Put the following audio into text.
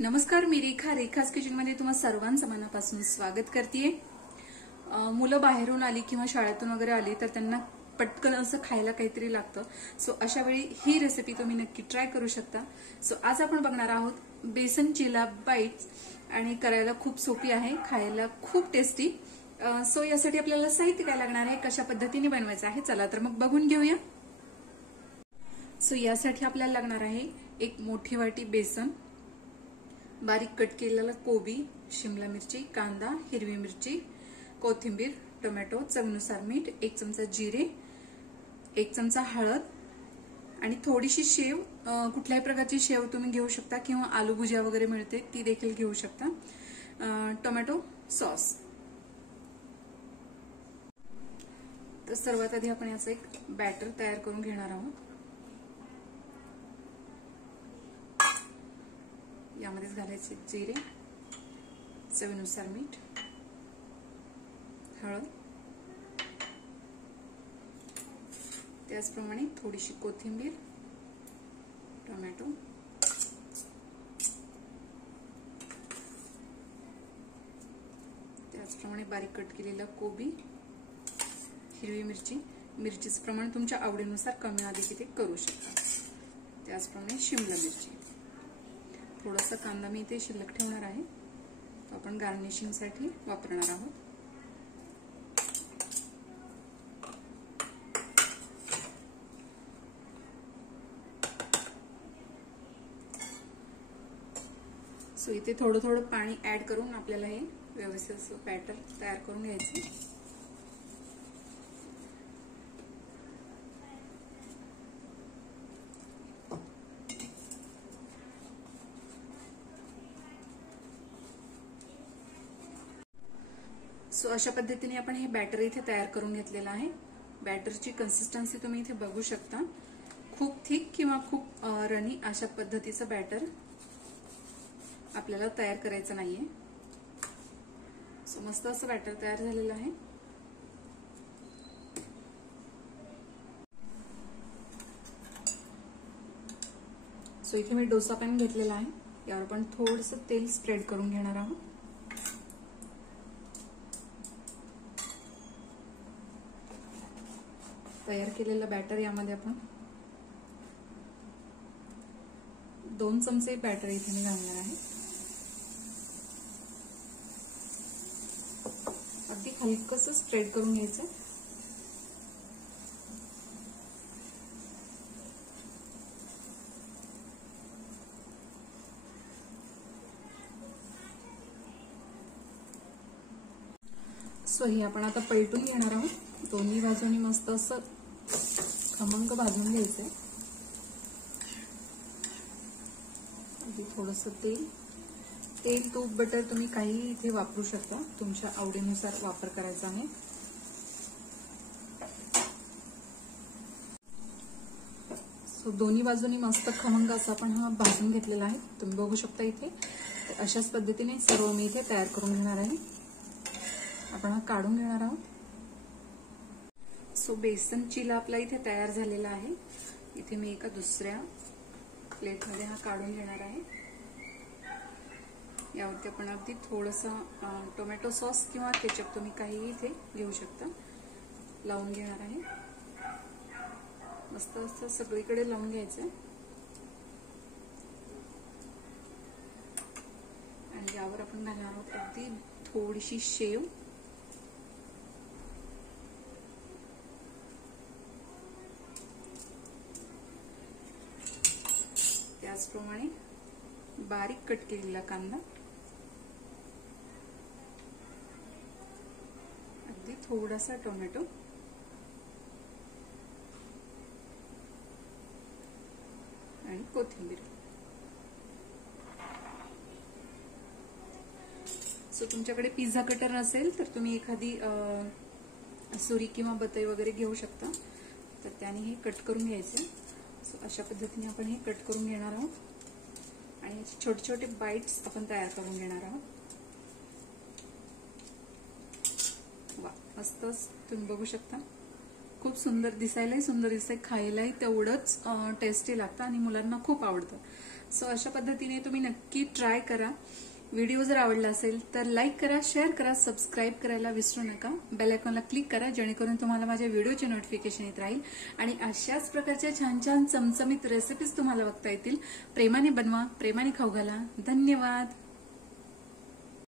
नमस्कार, मी रेखा रेखास किचन मध्ये तुम्हा सर्वांचं मनापासून स्वागत करतेय। मुलं बाहेरून आली किंवा शाळेतून वगैरे आली तर त्यांना पटकन असं खायला काहीतरी लागतं। सो अशा वेळी ही रेसिपी तुम्ही नक्की ट्राय करू शकता। सो आज आपण बघणार आहोत बेसन चिला बाईट्स आणि करायला खूप सोपी आहे, खायला खूप टेस्टी। सो यासाठी आपल्याला साहित्य काय लागणार आहे, कशा पद्धतीने बनवायचं आहे, चला तर मग बघून घेऊया। सो यासाठी आपल्याला लागणार आहे एक मोठी वाटी बेसन, बारीक कट केलेला कोबी, शिमला मिरची, कांदा, हिरवी मिरची, कोथिंबीर, टोमॅटो, चवीनुसार मीठ, 1 चमचा जिरे, 1 चमचा हळद आणि थोडीशी शेव। कुठल्याही प्रकारची शेव तुम्ही घेऊ शकता किंवा आलू भुजिया वगैरे मिळते ती देखील घेऊ शकता। Tomato sauce. तर सर्वात आधी आपण याचं एक बॅटर तयार करून घेणार आहोत। यामध्येच घालायचे जिरे, चवीनुसार मीठ, हळद, त्याचप्रमाणे थोडीशी कोथिंबीर, टोमॅटो, त्याचप्रमाणे बारीक कट केलेला कोबी, हिरवी मिरची, मिरचीचं प्रमाण तुमच्या आवडीनुसार कमी अधिक ते करू शकता। त्याचप्रमाणे शिमला मिरची, थोडासा कांदा मी इथे शिल्लक ठेवणार आहे, तो आपण गार्निशिंग साठी वापरणार आहोत। सो इथे थोडं थोडं पाणी ऍड करून आपल्याला हे व्यवस्थित असं बॅटर तयार करून घ्यायचं। सो अशा पद्धतीने आपण हे बॅटर इथे तयार करून घेतलेलं आहे। बॅटरची कन्सिस्टन्सी तुम्ही इथे बघू शकता, खूप थिक किंवा खूप रनी अशा पद्धतीचं बॅटर आपल्याला तयार करायचं नाहीये। सो मस्त असं बॅटर तयार झालेलं आहे। सो इथे मी डोसा पॅन घेतलेला आहे, यावर आपण थोडंसं तेल स्प्रेड करून घेणार आहोत। तयार केलेलं बॅटर यामध्ये आपण 2 चमचे बॅटर इथे मी घालणार आहे। अगदी हलकसं स्प्रेड करून घ्यायचं। सो हे आपण आता पलटून घेणार आहोत। दोन्ही बाजूनी मस्त असं खमंग भाजून घ्यायचंय। थोडंसं तेल तूप बटर तुम्ही काही इथे वापरू शकता, तुमच्या आवडीनुसार वापर करायचा आहे। सो दोन्ही बाजूनी मस्त खमंग असं आपण हा भाजून घेतलेला आहे, तुम्ही बघू शकता इथे। तर अशाच पद्धतीने सर्व मी इथे तयार करून घेणार आहे। आपण हा काढून घेणार आहोत। सो बेसन चिला आपला इथे तयार झालेला आहे। इथे मी एका दुसऱ्या प्लेटमध्ये हा काढून घेणार आहे। यावरती आपण अगदी थोडंसं टोमॅटो सॉस किंवा केचप तुम्ही काही इथे घेऊ शकता, लावून घेणार आहे। मस्त असं सगळीकडे लावून घ्यायचं आणि यावर आपण घालणार आहोत अगदी थोडीशी शेव, त्याचप्रमाणे बारीक कट केलेला कांदा, अगदी थोडासा टोमॅटो आणि कोथिंबीर। सो तुमच्याकडे पिझ्झा कटर नसेल तर तुम्ही एखादी सुरी किंवा बतई वगैरे घेऊ शकता, तर त्याने हे कट करून घ्यायचे। सो अशा पद्धतीने आपण हे कट करून घेणार आहोत आणि छोटे छोटे बाईट्स आपण तयार करून घेणार आहोत। वा, मस्तच तुम्ही बघू शकता, खूप सुंदर दिसायलाही सुंदर दिसतंय, खायलाही तेवढंच टेस्टी लागतं आणि मुलांना खूप आवडतं। सो अशा पद्धतीने तुम्ही नक्की ट्राय करा. व्हिडिओ जर आवडला असेल तर लाईक करा, शेअर करा, सबस्क्राईब करायला विसरू नका. बेल आयकॉनला क्लिक करा जेणेकरून तुम्हाला माझ्या व्हिडिओचे नोटिफिकेशन येत राहील आणि अशाच प्रकारच्या छान छान चमचमीत रेसिपीज तुम्हाला बघता येतील. प्रेमाने बनवा, प्रेमाने खाऊ घाला. धन्यवाद.